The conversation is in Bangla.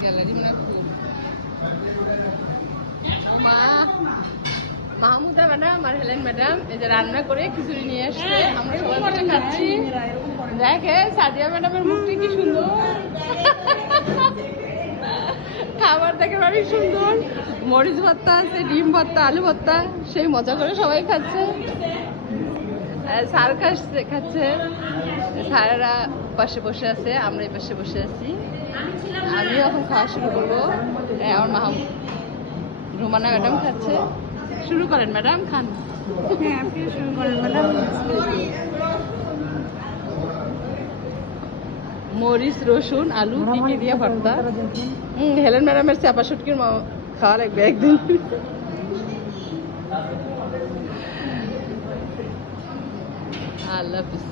গ্যালারি মানে খুব মা মাহমুদা ম্যাডাম আর হেলেন ম্যাডাম এই যে রান্না করে খিচুড়ি নিয়ে আসছে, আমরা সবাই মিলে খাচ্ছি। দেখে সাদিয়া ম্যাডামের মুখটি কি সুন্দর, খাবার দেখে অনেক সুন্দর। মরিচ ভর্তা আছে, ডিম ভর্তা, আলু ভর্তা, সেই মজা করে সবাই খাচ্ছে। স্যার খাচ্ছে, স্যারেরা পাশে বসে আছে, আমরা এই পাশে বসে আছি। আমিও এখন খাওয়া শুরু করবো। আমার মাহমুদ রুমানা ম্যাডাম খাচ্ছে। শুরু করেন ম্যাডাম, খান। হ্যাঁ, আপনিও শুরু করেন ম্যাডাম। মরিচ, রসুন, আলু কি দিয়ে ভর্তা। হেলেন ম্যাডামের চাপা শুটকির খাওয়া লাগবে একদিন। আল্লাহ হাফিজ।